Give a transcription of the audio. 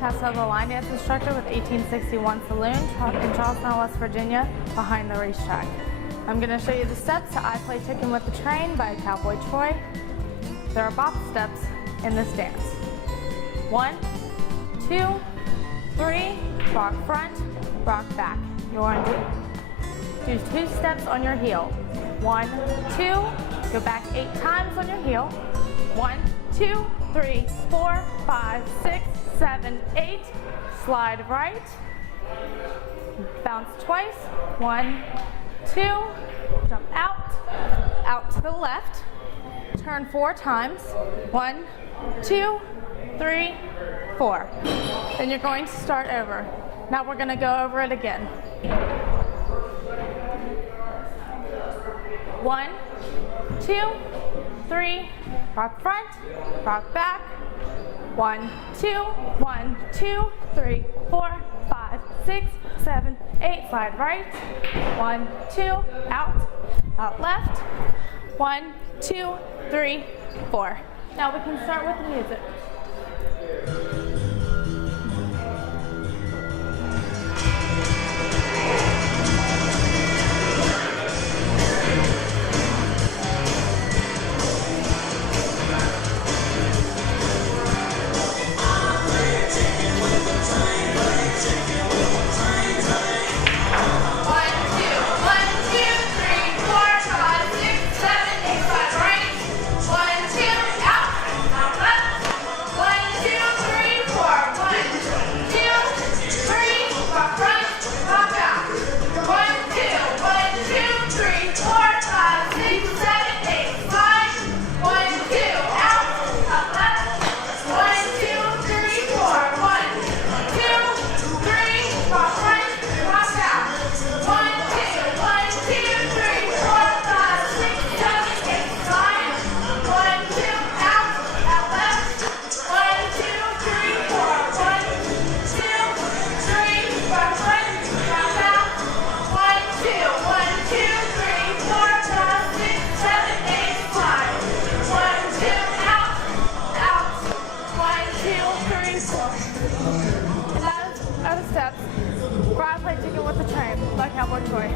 Tess, the line dance instructor with 1861 Saloon in Charlestown, West Virginia, behind the racetrack. I'm going to show you the steps to I Play Chicken with the Train by Cowboy Troy. There are bop steps in this dance. 1, 2, 3, rock front, rock back. You're going to do 2 steps on your heel. 1, 2, go back 8 times on your heel. 1, 2, 3, 4, 5, 6, 7, 8. Slide right. Bounce twice. 1, 2. Jump out. Out to the left. Turn 4 times. 1, 2, 3, 4. Then you're going to start over. Now we're going to go over it again. 1, 2, 3, rock front, rock back. 1, 2, 1, 2, 3, 4, 5, 6, 7, 8. Slide right. 1, 2, out, out left. 1, 2, 3, 4. Now we can start with the music. Steps for I Play Chicken with the Train by Cowboy Troy.